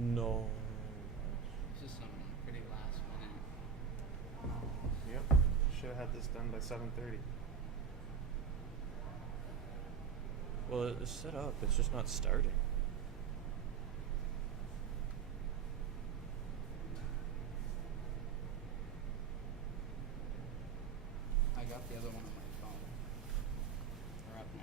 No. This is some pretty last minute. Yep. Should have had this done by 7:30. Well, it's set up. It's just not starting. I got the other one on my phone. We're up now.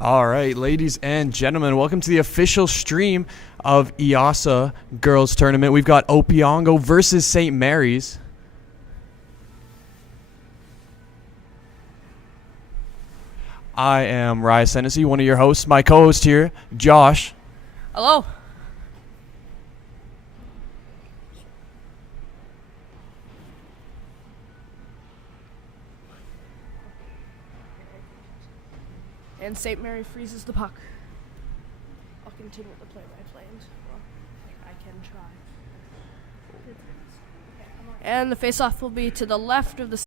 All right, ladies and gentlemen, welcome to the official stream of Eossaa Girls Tournament. We've got Opeongo versus St. Mary's. I am Ryan Hennessy, one of your hosts. My co-host here, Josh. Hello. And St. Mary freezes the puck. I'll continue to play my planes. Well, I can try. And the face-off will be to the left of the...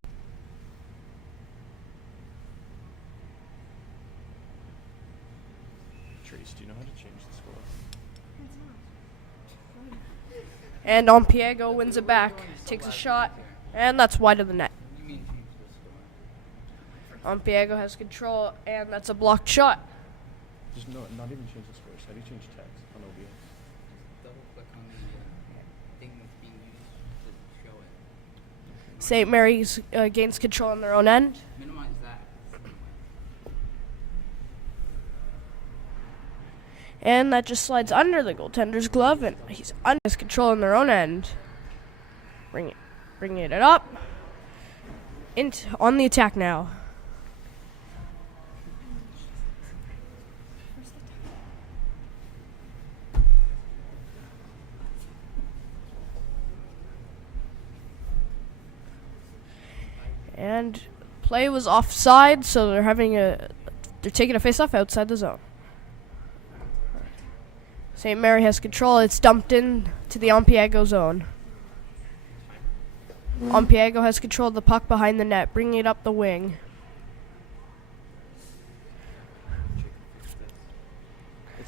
Trace, do you know how to change the score? And Opeongo wins it back, takes a shot, and that's wide of the net. What do you mean change the score? Opeongo has control, and that's a blocked shot. Just not even change the scores. How do you change text on OBS? Double click on the thing that's being used to show it. St. Mary's gains control on their own end. Minimize that. And that just slides under the goaltender's glove, and he's under his control in their own end. Bringing it up. On the attack now. And play was offside, so they're taking a face-off outside the zone. St. Mary has control. It's dumped in to the Opeongo zone. Opeongo has control of the puck behind the net, bringing it up the wing. It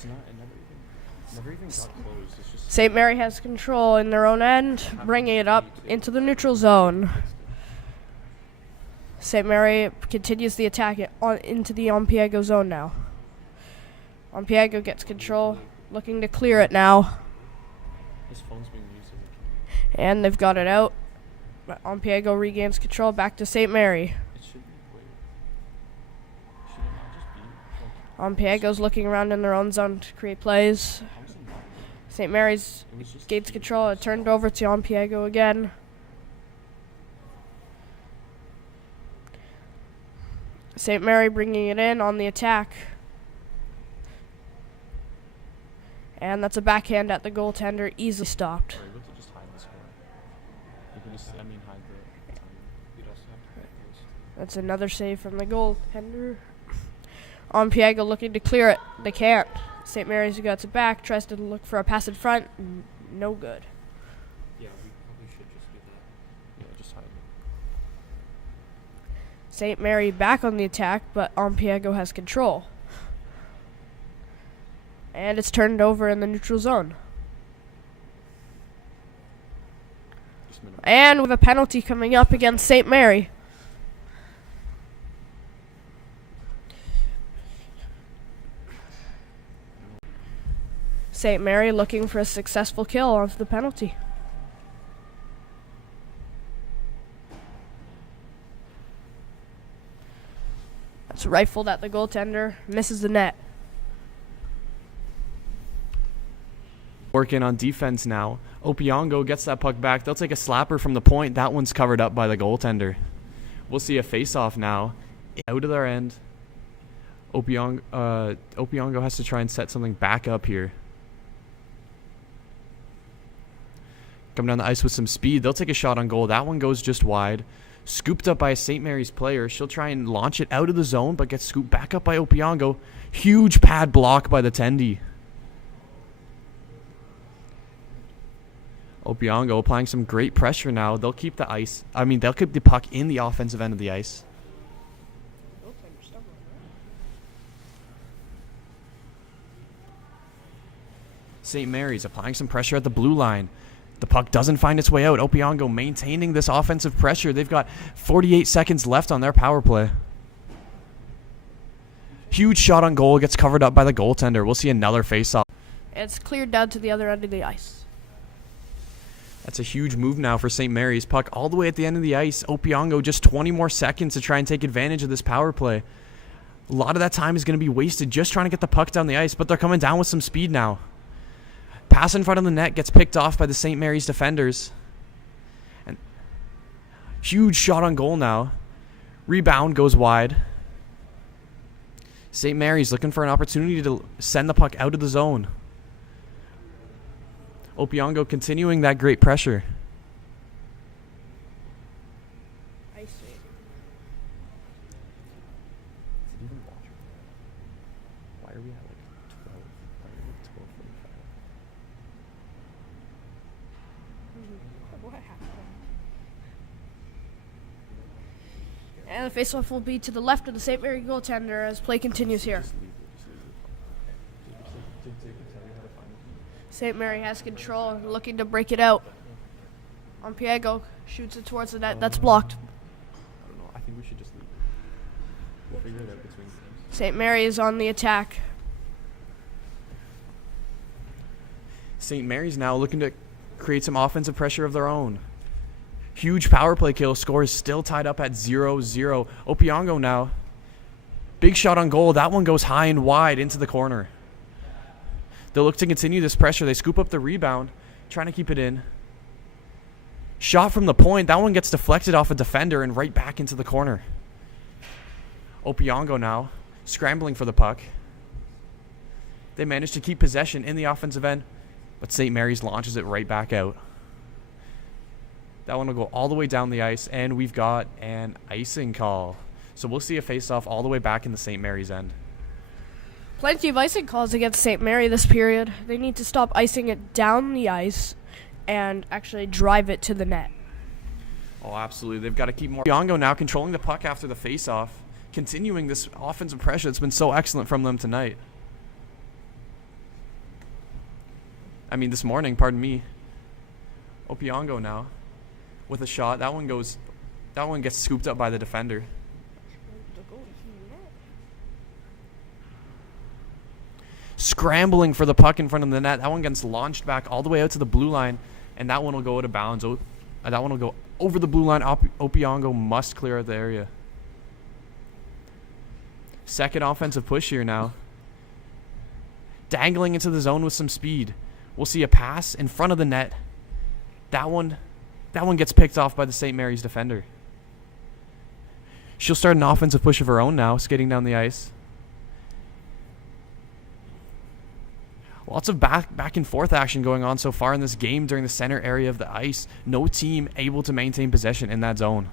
never even got closed. It's just St. Mary has control in their own end, bringing it up into the neutral zone. St. Mary continues the attack into the Opeongo zone now. Opeongo gets control, looking to clear it now. his phone's being used. And they've got it out. Opeongo regains control back to St. Mary. It should be. Wait. Should it not just be? Opeongo's looking around in their own zone to create plays. How is it not? St. Mary's It was just gains control. It turned over to Opeongo again. St. Mary bringing it in on the attack. And that's a backhand at the goaltender, easily stopped. We're able to just hide the score. You can just, hide the time. You'd also have to hide those. That's another save from the goaltender. Opeongo looking to clear it. They can't. St. Mary's got it back, tries to look for a pass in front. No good. Yeah, we probably should just do that. Yeah, just hide it. St. Mary back on the attack, but Opeongo has control. And it's turned over in the neutral zone. Just minimum. And with a penalty coming up against St. Mary. St. Mary looking for a successful kill off the penalty. That's rifled at the goaltender, misses the net. Working on defense now. Opeongo gets that puck back. They'll take a slapper from the point. That one's covered up by the goaltender. We'll see a face-off now. Out of their end. Opeongo has to try and set something back up here. Coming down the ice with some speed. They'll take a shot on goal. That one goes just wide. Scooped up by a St. Mary's player. She'll try and launch it out of the zone, but gets scooped back up by Opeongo. Huge pad block by the Tendy. Opeongo applying some great pressure now. They'll keep the they'll keep the puck in the offensive end of the ice. St. Mary's applying some pressure at the blue line. The puck doesn't find its way out. Opeongo maintaining this offensive pressure. They've got 48 seconds left on their power play. Huge shot on goal. Gets covered up by the goaltender. We'll see another face-off. It's cleared down to the other end of the ice. That's a huge move now for St. Mary's. Puck all the way at the end of the ice. Opeongo just 20 more seconds to try and take advantage of this power play. A lot of that time is going to be wasted just trying to get the puck down the ice, but they're coming down with some speed now. Pass in front of the net gets picked off by the St. Mary's defenders. And huge shot on goal now. Rebound goes wide. St. Mary's looking for an opportunity to send the puck out of the zone. Opeongo continuing that great pressure. I see. Why are we at like 12? Why are we at 12:45? What happened? And the faceoff will be to the left of the St. Mary goaltender as play continues here. St. Mary has control and looking to break it out. Opeongo shoots it towards the net. That's blocked. I don't know. I think we should just leave. We'll figure it out between teams. St. Mary is on the attack. St. Mary's now looking to create some offensive pressure of their own. Huge power play kill. Score is still tied up at 0-0. Opeongo now. Big shot on goal. That one goes high and wide into the corner. They'll look to continue this pressure. They scoop up the rebound, trying to keep it in. Shot from the point. That one gets deflected off a defender and right back into the corner. Opeongo now scrambling for the puck. They manage to keep possession in the offensive end, but St. Mary's launches it right back out. That one will go all the way down the ice, and we've got an icing call. So we'll see a face-off all the way back in the St. Mary's end. Plenty of icing calls against St. Mary this period. They need to stop icing it down the ice and actually drive it to the net. Oh, absolutely. They've got to keep more. Opeongo now controlling the puck after the face-off, continuing this offensive pressure that's been so excellent from them tonight. This morning, pardon me. Opeongo now with a shot. That one gets scooped up by the defender. Scrambling for the puck in front of the net. That one gets launched back all the way out to the blue line, and that one will go out of bounds. That one will go over the blue line. Opeongo must clear out the area. Second offensive push here now. Dangling into the zone with some speed. We'll see a pass in front of the net. That one gets picked off by the St. Mary's defender. She'll start an offensive push of her own now, skating down the ice. Lots of back and forth action going on so far in this game during the center area of the ice. No team able to maintain possession in that zone.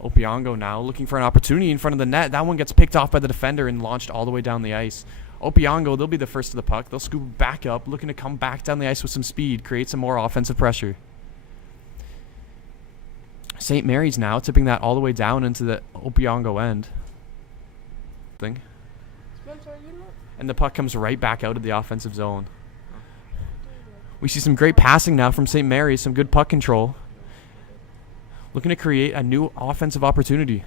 Opeongo now looking for an opportunity in front of the net. That one gets picked off by the defender and launched all the way down the ice. Opeongo, they'll be the first to the puck. They'll scoop back up, looking to come back down the ice with some speed, create some more offensive pressure. St. Mary's now tipping that all the way down into the Opeongo end. And the puck comes right back out of the offensive zone. We see some great passing now from St. Mary's, some good puck control. Looking to create a new offensive opportunity.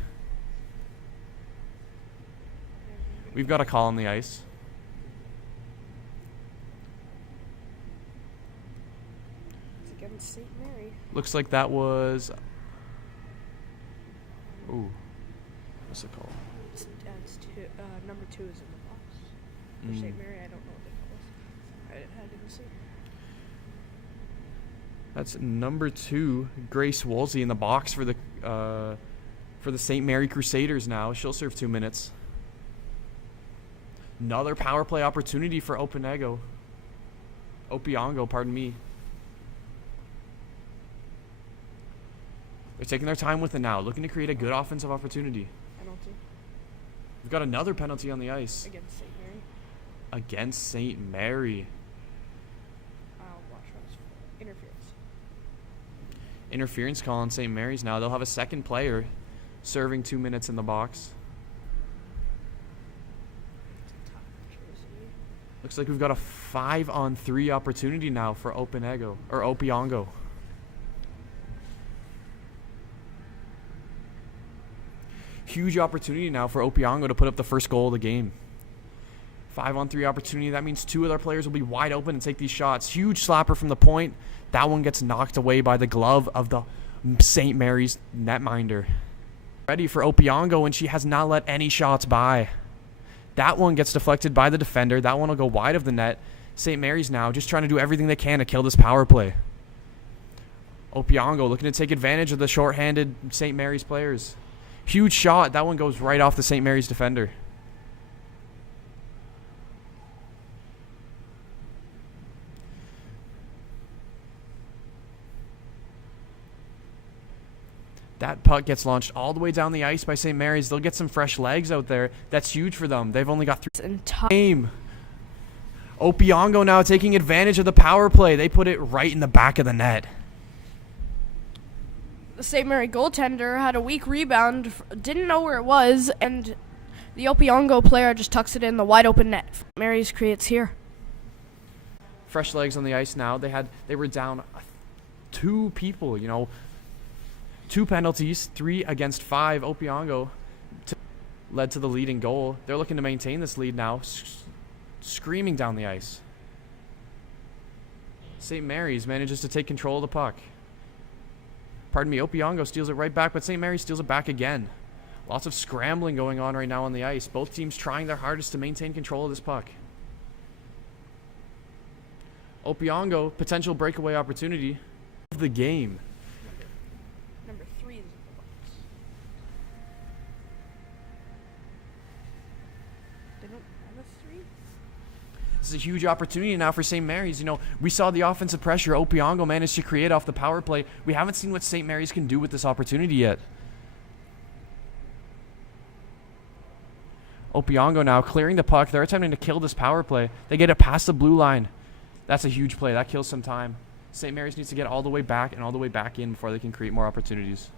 We've got a call on the ice. It's against St. Mary. Looks like that was... Ooh. What's it called? It's number 2 is in the box. For St. Mary, I don't know what they call it. I didn't see. That's number 2, Grace Woolsey in the box for the St. Mary Crusaders now. She'll serve 2 minutes. Another power play opportunity for Opeongo, pardon me. They're taking their time with it now, looking to create a good offensive opportunity. Penalty. We've got another penalty on the ice. Against St. Mary. Against St. Mary. Watch interference. Interference call on St. Mary's now. They'll have a second player serving 2 minutes in the box. Looks like we've got a 5-on-3 opportunity now for Opeongo. Huge opportunity now for Opeongo to put up the first goal of the game. 5-on-3 opportunity. That means 2 of their players will be wide open and take these shots. Huge slapper from the point. That one gets knocked away by the glove of the St. Mary's netminder. Ready for Opeongo, and she has not let any shots by. That one gets deflected by the defender. That one will go wide of the net. St. Mary's now just trying to do everything they can to kill this power play. Opeongo looking to take advantage of the shorthanded St. Mary's players. Huge shot. That one goes right off the St. Mary's defender. That puck gets launched all the way down the ice by St. Mary's. They'll get some fresh legs out there. That's huge for them. They've only got 3 game. Opeongo now taking advantage of the power play. They put it right in the back of the net. The St. Mary goaltender had a weak rebound, didn't know where it was, and the Opeongo player just tucks it in the wide open net. Mary's creates here. Fresh legs on the ice now. They were down 2 people, 2 penalties, 3 against 5. Opeongo led to the leading goal. They're looking to maintain this lead now, screaming down the ice. St. Mary's manages to take control of the puck. Pardon me, Opeongo steals it right back, but St. Mary's steals it back again. Lots of scrambling going on right now on the ice. Both teams trying their hardest to maintain control of this puck. Opeongo, potential breakaway opportunity of the game. Number 3 is in the box. They don't have a 3? This is a huge opportunity now for St. Mary's. You know, we saw the offensive pressure Opeongo managed to create off the power play. We haven't seen what St. Mary's can do with this opportunity yet. Opeongo now clearing the puck. They're attempting to kill this power play. They get it past the blue line. That's a huge play. That kills some time. St. Mary's needs to get all the way back and all the way back in before they can create more opportunities.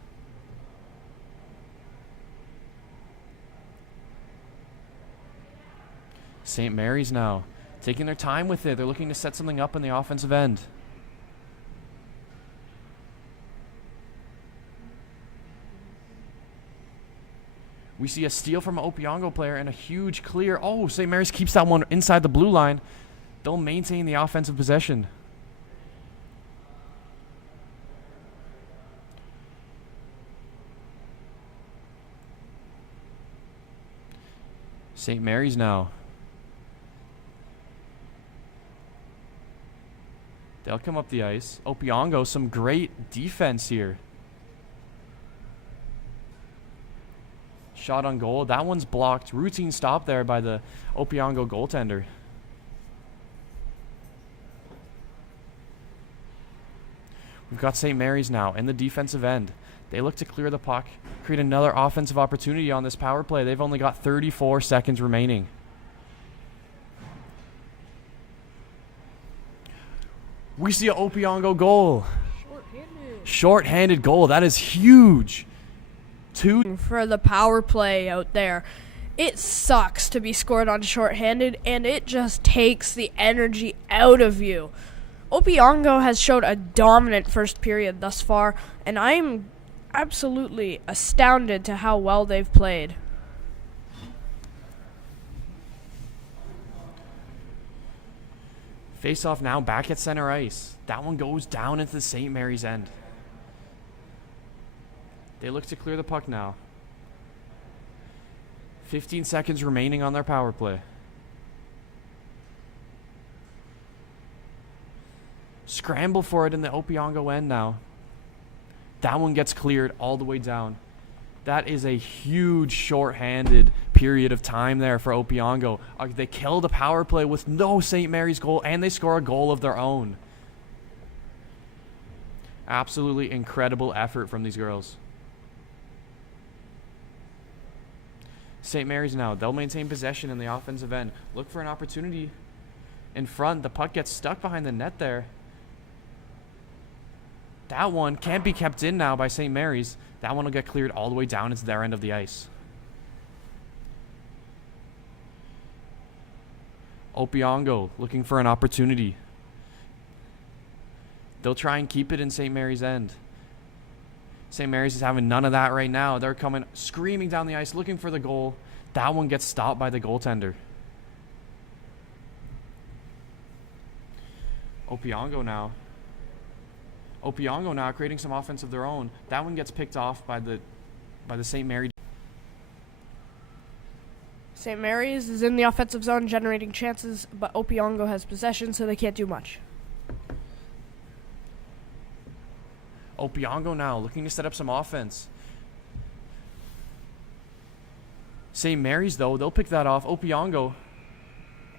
St. Mary's now taking their time with it. They're looking to set something up in the offensive end. We see a steal from an Opeongo player and a huge clear. Oh, St. Mary's keeps that one inside the blue line. They'll maintain the offensive possession. St. Mary's now. They'll come up the ice. Opeongo, some great defense here. Shot on goal. That one's blocked. Routine stop there by the Opeongo goaltender. We've got St. Mary's now in the defensive end. They look to clear the puck, create another offensive opportunity on this power play. They've only got 34 seconds remaining. We see an Opeongo goal. Short-handed goal. That is huge. For the power play out there. It sucks to be scored on shorthanded, and it just takes the energy out of you. Opeongo has showed a dominant first period thus far, and I'm absolutely astounded to how well they've played. Face off now back at center ice. That one goes down into the St. Mary's end. They look to clear the puck now. 15 seconds remaining on their power play. Scramble for it in the Opeongo end now. That one gets cleared all the way down. That is a huge short-handed period of time there for Opeongo. They kill the power play with no St. Mary's goal, and they score a goal of their own. Absolutely incredible effort from these girls. St. Mary's now, they'll maintain possession in the offensive end. Look for an opportunity in front. The puck gets stuck behind the net there. That one can't be kept in now by St. Mary's. That one will get cleared all the way down into their end of the ice. Opeongo looking for an opportunity. They'll try and keep it in St. Mary's end. St. Mary's is having none of that right now. They're coming screaming down the ice looking for the goal. That one gets stopped by the goaltender. Opeongo now creating some offense of their own. That one gets picked off by the St. Mary's. St. Mary's is in the offensive zone generating chances, but Opeongo has possession, so they can't do much. Opeongo now looking to set up some offense. St. Mary's, though, they'll pick that off. Opeongo.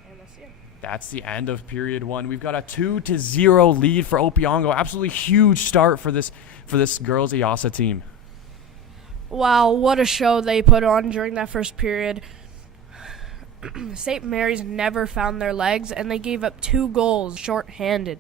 And that's it. That's the end of period one. We've got a 2-0 lead for Opeongo. Absolutely huge start for this girls Eossaa team. Wow, what a show they put on during that first period. St. Mary's never found their legs, and they gave up 2 goals short-handed.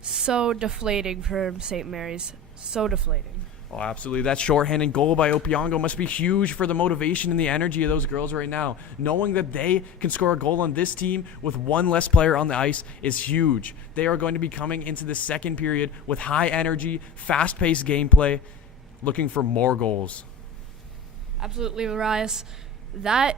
So deflating for St. Mary's. So deflating. Oh, absolutely. That shorthanded goal by Opeongo must be huge for the motivation and the energy of those girls right now. Knowing that they can score a goal on this team with one less player on the ice is huge. They are going to be coming into the second period with high energy, fast-paced gameplay, looking for more goals. Absolutely, Marias. That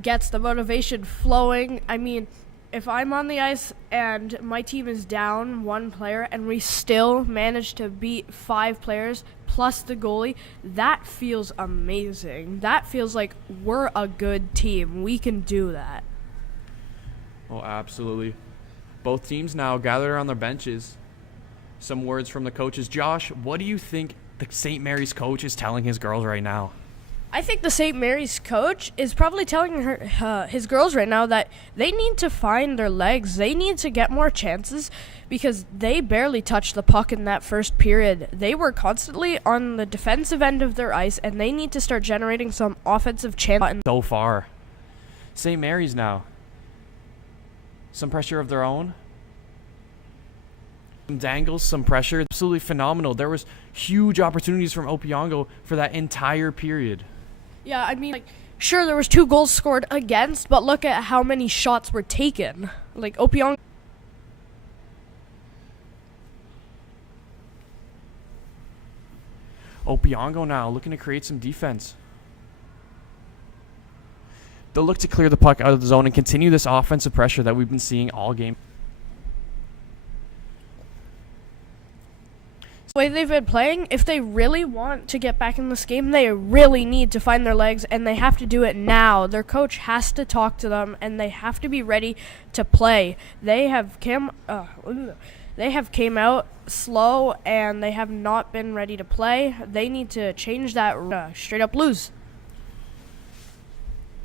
gets the motivation flowing. I mean, if I'm on the ice and my team is down one player and we still manage to beat 5 players plus the goalie, that feels amazing. That feels like we're a good team. We can do that. Oh, absolutely. Both teams now gathered around their benches. Some words from the coaches. Josh, what do you think the St. Mary's coach is telling his girls right now? I think the St. Mary's coach is probably telling his girls right now that they need to find their legs. They need to get more chances because they barely touched the puck in that first period. They were constantly on the defensive end of their ice, and they need to start generating some offensive chances. So far. St. Mary's now. Some pressure of their own. Some dangles, some pressure. Absolutely phenomenal. There was huge opportunities from Opeongo for that entire period. Yeah, I mean, sure, there was 2 goals scored against, but look at how many shots were taken. Opeongo. Opeongo now looking to create some defense. They'll look to clear the puck out of the zone and continue this offensive pressure that we've been seeing all game. The way they've been playing, if they really want to get back in this game, they really need to find their legs, and they have to do it now. Their coach has to talk to them, and they have to be ready to play. They have came out slow, and they have not been ready to play. They need to change that. Straight up lose.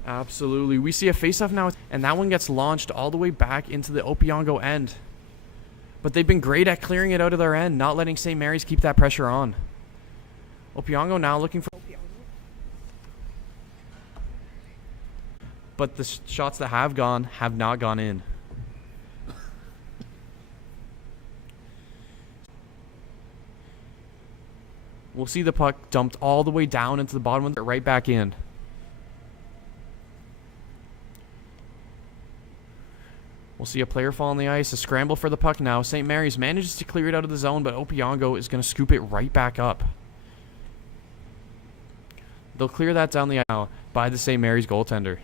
Absolutely. We see a face-off now, and that one gets launched all the way back into the Opeongo end. But they've been great at clearing it out of their end, not letting St. Mary's keep that pressure on. Opeongo now looking for... But the shots that have gone have not gone in. We'll see the puck dumped all the way down into the bottom of it, right back in. We'll see a player fall on the ice, a scramble for the puck now. St. Mary's manages to clear it out of the zone, but Opeongo is going to scoop it right back up. They'll clear that down the aisle by the St. Mary's goaltender.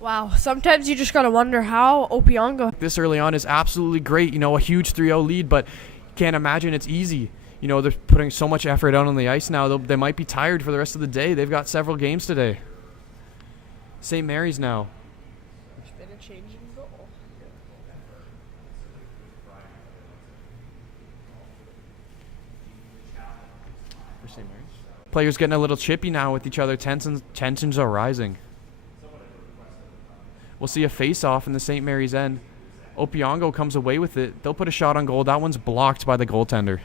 Wow, sometimes you just got to wonder how Opeongo... This early on is absolutely great, a huge 3-0 lead, but can't imagine it's easy. They're putting so much effort out on the ice now. They might be tired for the rest of the day. They've got several games today. St. Mary's now. There's been a change in goal. For St. Mary's. Players getting a little chippy now with each other. Tensions are rising. We'll see a face-off in the St. Mary's end. Opeongo comes away with it. They'll put a shot on goal. That one's blocked by the goaltender.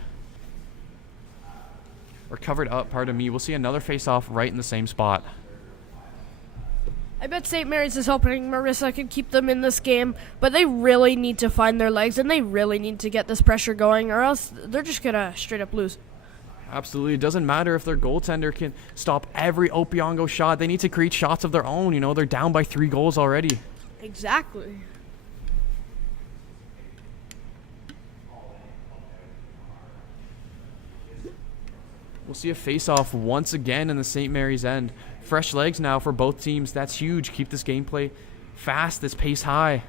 Or covered up, pardon me. We'll see another face-off right in the same spot. I bet St. Mary's is hoping Marissa can keep them in this game, but they really need to find their legs, and they really need to get this pressure going, or else they're just going to straight up lose. Absolutely. It doesn't matter if their goaltender can stop every Opeongo shot. They need to create shots of their own. They're down by 3 goals already. Exactly. We'll see a face-off once again in the St. Mary's end. Fresh legs now for both teams. That's huge. Keep this gameplay fast, this pace high.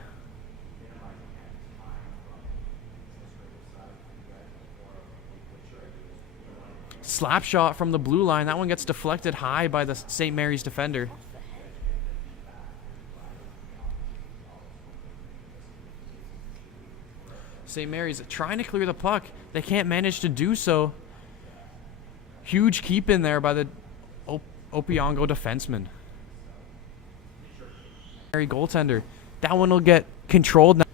Slap shot from the blue line. That one gets deflected high by the St. Mary's defender. St. Mary's trying to clear the puck. They can't manage to do so. Huge keep in there by the Opeongo defenseman. Mary goaltender. That one will get controlled now.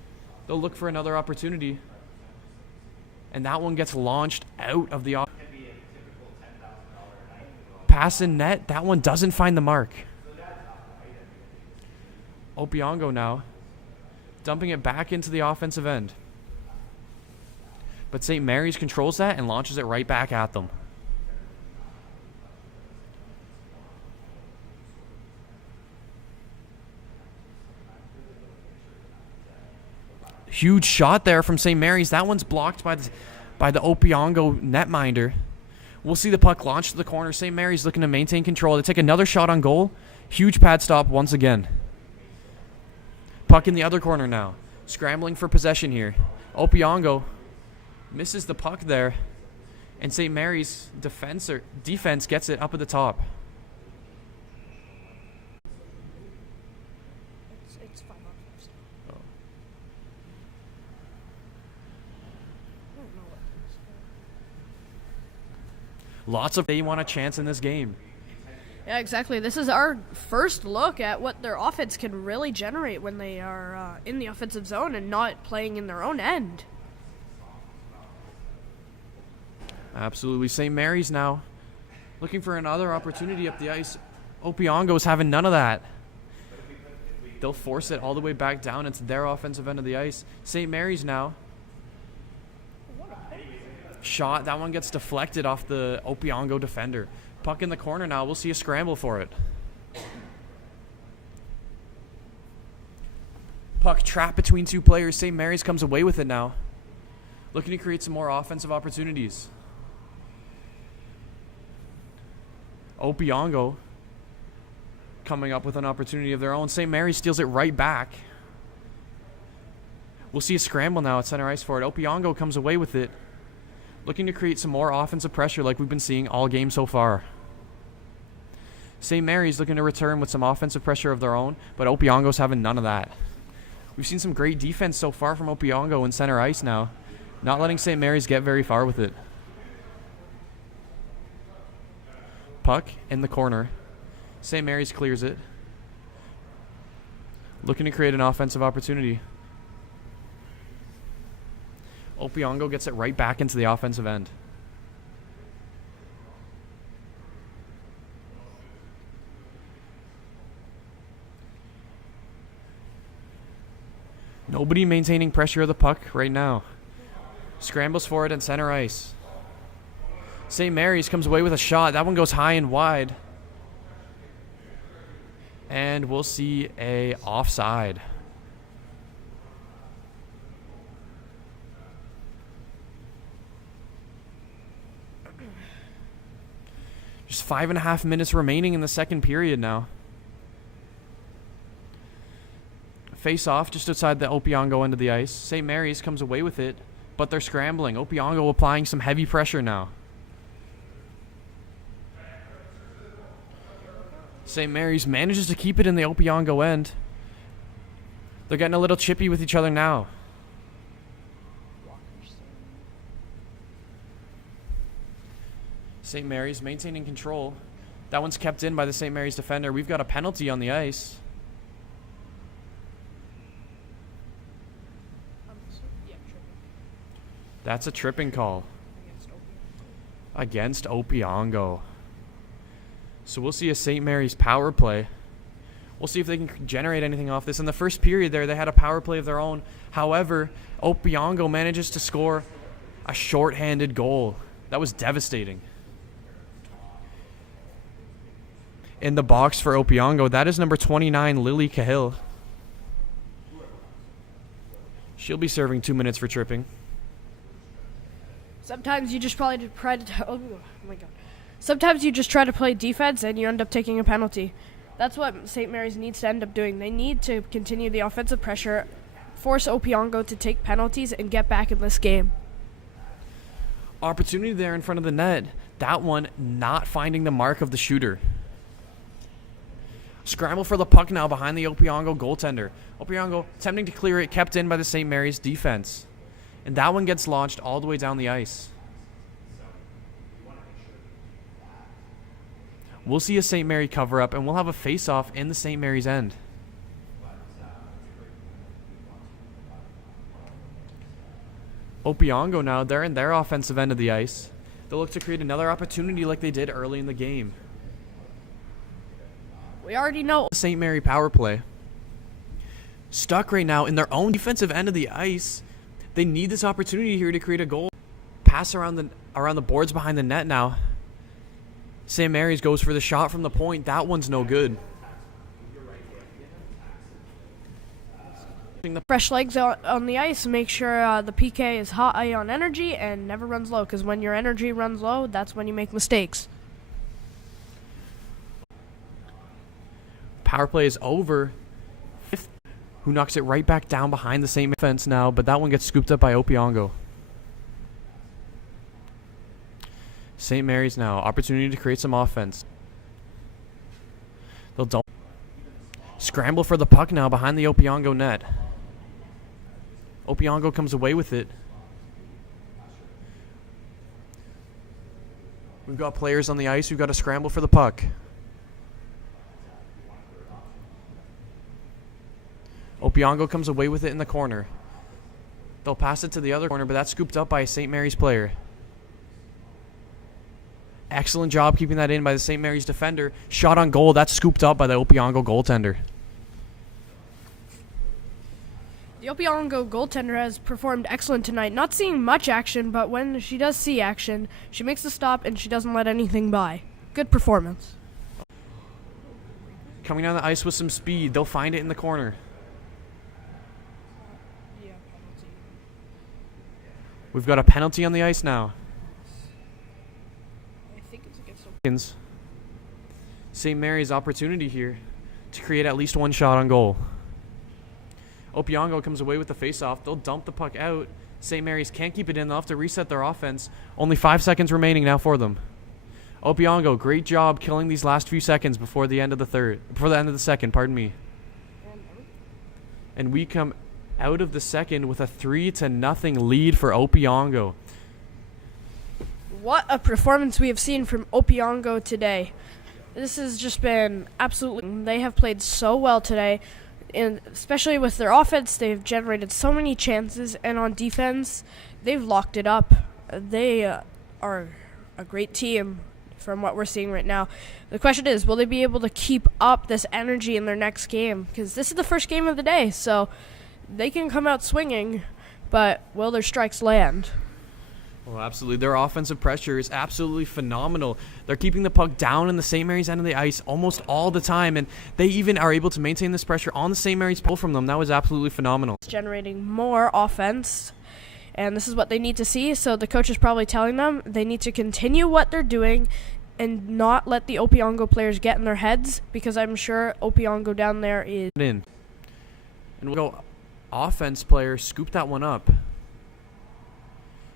They'll look for another opportunity. And that one gets launched out of the pass in net. That one doesn't find the mark. Opeongo now dumping it back into the offensive end. But St. Mary's controls that and launches it right back at them. Huge shot there from St. Mary's. That one's blocked by the Opeongo netminder. We'll see the puck launch to the corner. St. Mary's looking to maintain control. They take another shot on goal. Huge pad stop once again. Puck in the other corner now. Scrambling for possession here. Opeongo misses the puck there. And St. Mary's defense gets it up at the top. It's 5 on 5 still. Oh. I don't know what it is. Lots of they want a chance in this game. Yeah, exactly. This is our first look at what their offense can really generate when they are in the offensive zone and not playing in their own end. Absolutely. St. Mary's now looking for another opportunity up the ice. Opeongo's having none of that. They'll force it all the way back down into their offensive end of the ice. St. Mary's now. Shot. That one gets deflected off the Opeongo defender. Puck in the corner now. We'll see a scramble for it. Puck trapped between two players. St. Mary's comes away with it now. Looking to create some more offensive opportunities. Opeongo coming up with an opportunity of their own. St. Mary's steals it right back. We'll see a scramble now at center ice for it. Opeongo comes away with it. Looking to create some more offensive pressure like we've been seeing all game so far. St. Mary's looking to return with some offensive pressure of their own, but Opeongo's having none of that. We've seen some great defense so far from Opeongo in center ice now. Not letting St. Mary's get very far with it. Puck in the corner. St. Mary's clears it. Looking to create an offensive opportunity. Opeongo gets it right back into the offensive end. Nobody maintaining pressure of the puck right now. Scrambles for it in center ice. St. Mary's comes away with a shot. That one goes high and wide. And we'll see a offside. Just 5.5 minutes remaining in the second period now. Face off just outside the Opeongo end of the ice. St. Mary's comes away with it, but they're scrambling. Opeongo applying some heavy pressure now. St. Mary's manages to keep it in the Opeongo end. They're getting a little chippy with each other now. St. Mary's maintaining control. That one's kept in by the St. Mary's defender. We've got a penalty on the ice. That's a tripping call against Opeongo. So we'll see a St. Mary's power play. We'll see if they can generate anything off this. In the first period there, they had a power play of their own. However, Opeongo manages to score a shorthanded goal. That was devastating. In the box for Opeongo, that is number 29, Lily Cahill. She'll be serving 2 minutes for tripping. Sometimes you just probably try to. Oh my god. Sometimes you just try to play defense and you end up taking a penalty. That's what St. Mary's needs to end up doing. They need to continue the offensive pressure, force Opeongo to take penalties, and get back in this game. Opportunity there in front of the net. That one not finding the mark of the shooter. Scramble for the puck now behind the Opeongo goaltender. Opeongo attempting to clear it, kept in by the St. Mary's defense. And that one gets launched all the way down the ice. We'll see a St. Mary cover up, and we'll have a face-off in the St. Mary's end. Opeongo now, they're in their offensive end of the ice. They'll look to create another opportunity like they did early in the game. We already know. St. Mary power play. Stuck right now in their own defensive end of the ice. They need this opportunity here to create a goal. Pass around the boards behind the net now. St. Mary's goes for the shot from the point. That one's no good. Fresh legs on the ice. Make sure the PK is high on energy and never runs low, because when your energy runs low, that's when you make mistakes. Power play is over. who knocks it right back down behind the St. Mary's fence now, but that one gets scooped up by Opeongo. St. Mary's now, opportunity to create some offense. They'll dump. Scramble for the puck now behind the Opeongo net. Opeongo comes away with it. We've got players on the ice. We've got to scramble for the puck. Opeongo comes away with it in the corner. They'll pass it to the other corner, but that's scooped up by a St. Mary's player. Excellent job keeping that in by the St. Mary's defender. Shot on goal. That's scooped up by the Opeongo goaltender. The Opeongo goaltender has performed excellent tonight. Not seeing much action, but when she does see action, she makes the stop and she doesn't let anything by. Good performance. Coming down the ice with some speed. They'll find it in the corner. We've got a penalty on the ice now. I think it's against St. Mary's opportunity here to create at least one shot on goal. Opeongo comes away with the face-off. They'll dump the puck out. St. Mary's can't keep it in. They'll have to reset their offense. Only 5 seconds remaining now for them. Opeongo, great job killing these last few seconds before the end of the second, pardon me. And we come out of the second with a 3-0 lead for Opeongo. What a performance we have seen from Opeongo today. This has just been absolutely... They have played so well today, and especially with their offense, they've generated so many chances, and on defense, they've locked it up. They are a great team from what we're seeing right now. The question is, will they be able to keep up this energy in their next game? Because this is the first game of the day, so they can come out swinging, but will their strikes land? Well, absolutely. Their offensive pressure is absolutely phenomenal. They're keeping the puck down in the St. Mary's end of the ice almost all the time, and they even are able to maintain this pressure on the St. Mary's pull from them. That was absolutely phenomenal. It's generating more offense, and this is what they need to see, so the coach is probably telling them they need to continue what they're doing and not let the Opeongo players get in their heads, because I'm sure Opeongo down there is... And we'll go offense player, scoop that one up.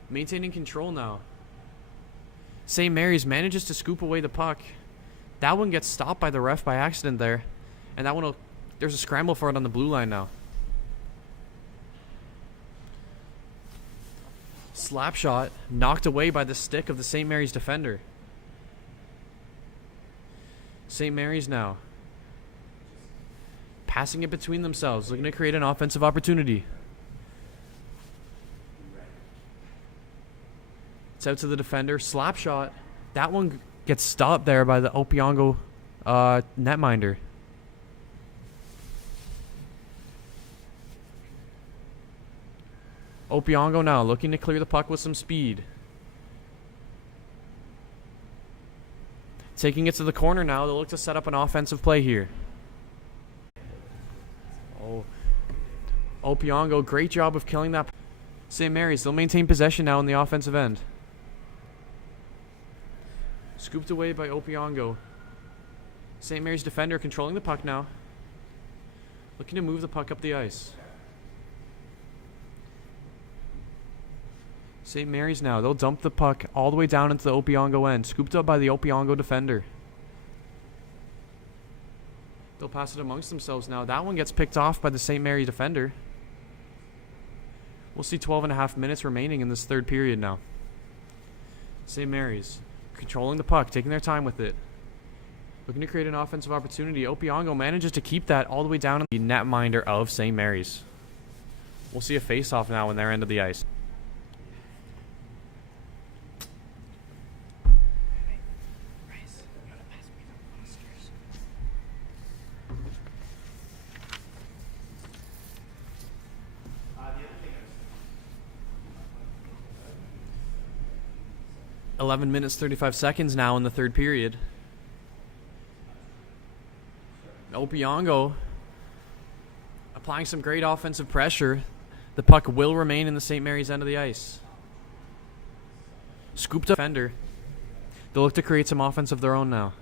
Maintaining control now. St. Mary's manages to scoop away the puck. That one gets stopped by the ref by accident there. And that one will... There's a scramble for it on the blue line now. Slap shot knocked away by the stick of the St. Mary's defender. St. Mary's now passing it between themselves, looking to create an offensive opportunity. It's out to the defender. Slap shot. That one gets stopped there by the Opeongo netminder. Opeongo now looking to clear the puck with some speed. Taking it to the corner now. They'll look to set up an offensive play here. Oh, Opeongo, great job of killing that. St. Mary's, they'll maintain possession now in the offensive end. Scooped away by Opeongo. St. Mary's defender controlling the puck now. Looking to move the puck up the ice. St. Mary's now, they'll dump the puck all the way down into the Opeongo end. Scooped up by the Opeongo defender. They'll pass it amongst themselves now. That one gets picked off by the St. Mary defender. We'll see 12.5 minutes remaining in this third period now. St. Mary's controlling the puck, taking their time with it. Looking to create an offensive opportunity. Opeongo manages to keep that all the way down in the netminder of St. Mary's. We'll see a face-off now in their end of the ice. (11 minutes 35 seconds now in the third period. Opeongo applying some great offensive pressure. The puck will remain in the St. Mary's end of the ice. Scooped up defender. They'll look to create some offense of their own now.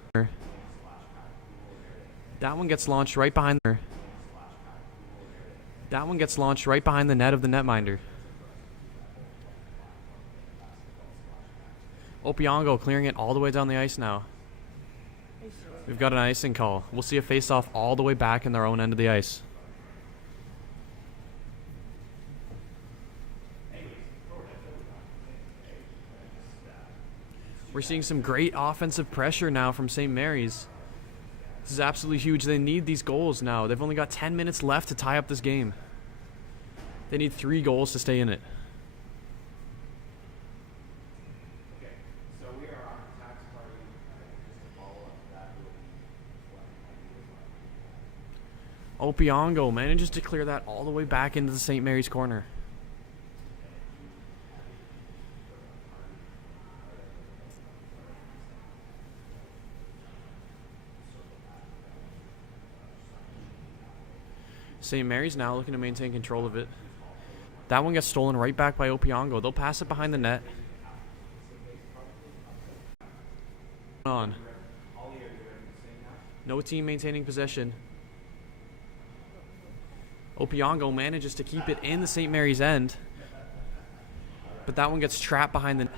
That one gets launched right behind there. That one gets launched right behind the net of the netminder. Opeongo clearing it all the way down the ice now. We've got an icing call. We'll see a face-off all the way back in their own end of the ice. We're seeing some great offensive pressure now from St. Mary's. This is absolutely huge. They need these goals now. They've only got 10 minutes left to tie up this game. They need 3 goals to stay in it. Opeongo manages to clear that all the way back into the St. Mary's corner. St. Mary's now looking to maintain control of it. That one gets stolen right back by Opeongo. They'll pass it behind the net. On. No team maintaining possession. Opeongo manages to keep it in the St. Mary's end, but that one gets trapped behind the net.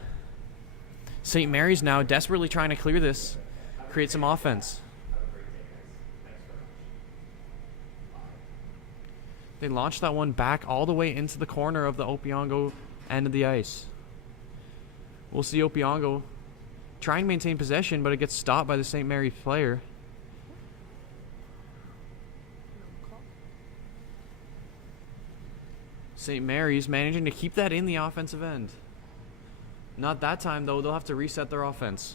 St. Mary's now desperately trying to clear this, create some offense. They launch that one back all the way into the corner of the Opeongo end of the ice. We'll see Opeongo try and maintain possession, but it gets stopped by the St. Mary's player. St. Mary's managing to keep that in the offensive end. Not that time, though. They'll have to reset their offense.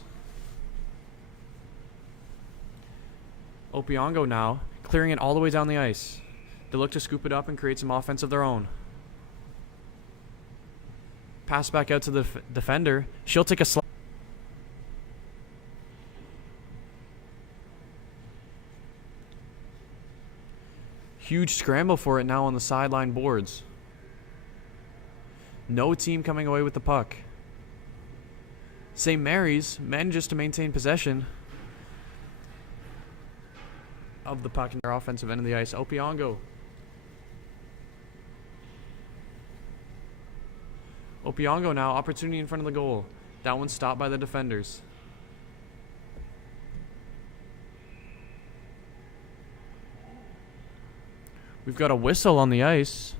Opeongo now clearing it all the way down the ice. They look to scoop it up and create some offense of their own. Pass back out to the defender. She'll take a slide. Huge scramble for it now on the sideline boards. No team coming away with the puck. St. Mary's manages to maintain possession of the puck in their offensive end of the ice. Opeongo. Opeongo now, opportunity in front of the goal. That one's stopped by the defenders. We've got a whistle on the ice.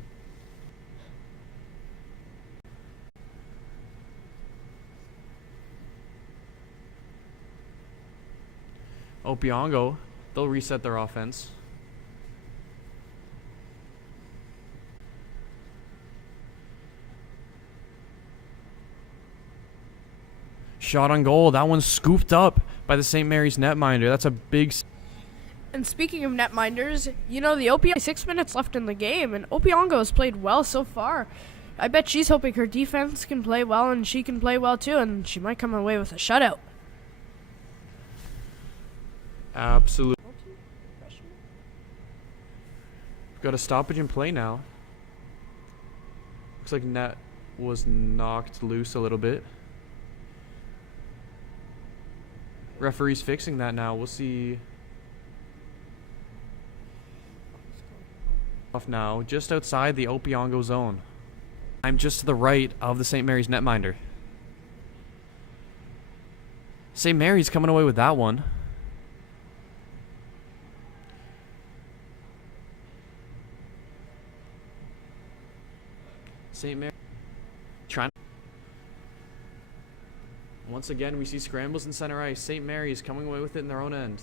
Opeongo, they'll reset their offense. Shot on goal. That one's scooped up by the St. Mary's netminder. That's a big... And speaking of netminders, you know, the Opeongo 6 minutes left in the game, and Opeongo has played well so far. I bet she's hoping her defense can play well, and she can play well too, and she might come away with a shutout. Absolutely. We've got a stoppage in play now. Looks like net was knocked loose a little bit. Referee's fixing that now. We'll see. Off now, just outside the Opeongo zone. I'm just to the right of the St. Mary's netminder. St. Mary's coming away with that one. St. Mary trying. Once again, we see scrambles in center ice. St. Mary's coming away with it in their own end.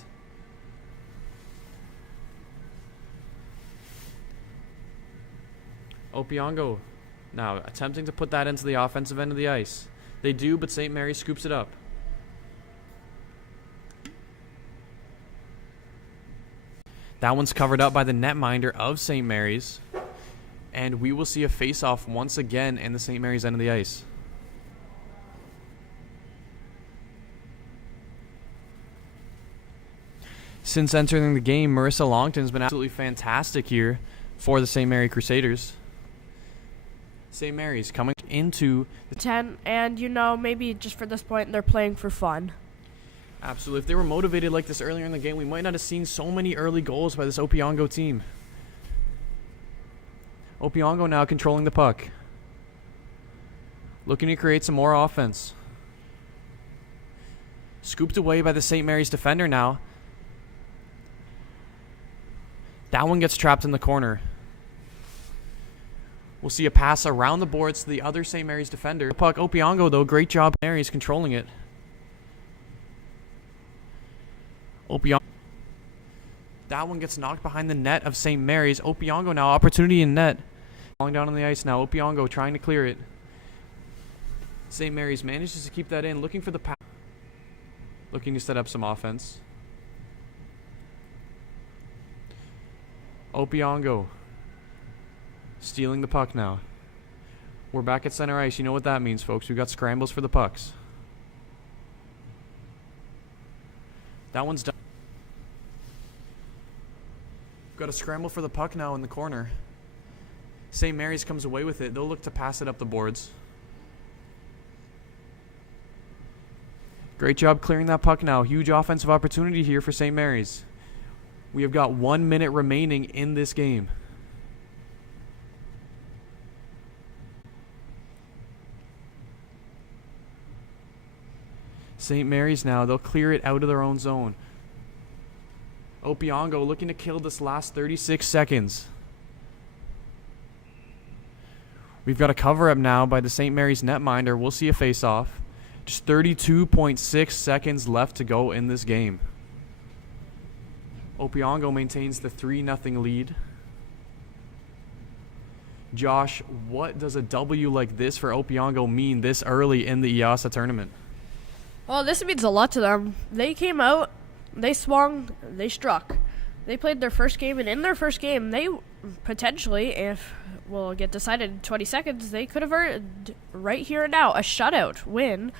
Opeongo now attempting to put that into the offensive end of the ice. They do, but St. Mary's scoops it up. That one's covered up by the netminder of St. Mary's. And we will see a face-off once again in the St. Mary's end of the ice. Since entering the game, Marissa Longton's been absolutely fantastic here for the St. Mary Crusaders. St. Mary's coming into the 10, and you know, maybe just for this point, they're playing for fun. Absolutely. If they were motivated like this earlier in the game, we might not have seen so many early goals by this Opeongo team. Opeongo now controlling the puck. Looking to create some more offense. Scooped away by the St. Mary's defender now. That one gets trapped in the corner. We'll see a pass around the boards to the other St. Mary's defender. The puck, Opeongo, though, great job. Mary's controlling it. Opeongo. That one gets knocked behind the net of St. Mary's. Opeongo now, opportunity in net. Falling down on the ice now. Opeongo trying to clear it. St. Mary's manages to keep that in, looking for the pass. Looking to set up some offense. Opeongo stealing the puck now. We're back at center ice. You know what that means, folks. We've got scrambles for the pucks. That one's done. Got a scramble for the puck now in the corner. St. Mary's comes away with it. They'll look to pass it up the boards. Great job clearing that puck now. Huge offensive opportunity here for St. Mary's. We have got 1 minute remaining in this game. St. Mary's now, they'll clear it out of their own zone. Opeongo looking to kill this last 36 seconds. We've got a cover-up now by the St. Mary's netminder. We'll see a face-off. Just 32.6 seconds left to go in this game. Opeongo maintains the 3-0 lead. Josh, what does a W like this for Opeongo mean this early in the Eossaa tournament? Well, this means a lot to them. They came out, they swung, they struck. They played their first game, and in their first game, they potentially, if will get decided in 20 seconds, they could have earned right here and now a shutout win.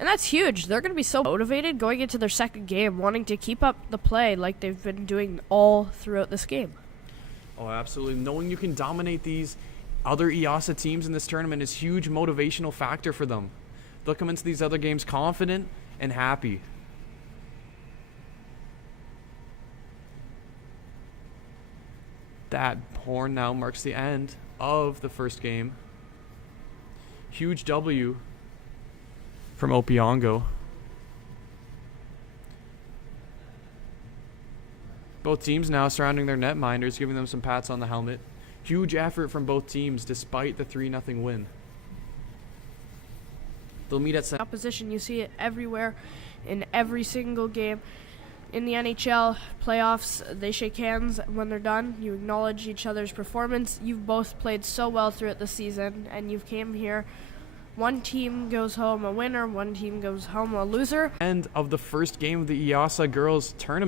And that's huge. They're going to be so motivated going into their second game, wanting to keep up the play like they've been doing all throughout this game. Oh, absolutely. Knowing you can dominate these other Eossaa teams in this tournament is a huge motivational factor for them. They'll come into these other games confident and happy. That horn now marks the end of the first game. Huge W from Opeongo. Both teams now surrounding their netminders, giving them some pats on the helmet. Huge effort from both teams despite the 3-0 win. They'll meet at center. Opposition, you see it everywhere in every single game. In the NHL playoffs, they shake hands when they're done. You acknowledge each other's performance. You've both played so well throughout the season, and you've came here. One team goes home a winner, one team goes home a loser. End of the first game of the Eossaa girls tournament.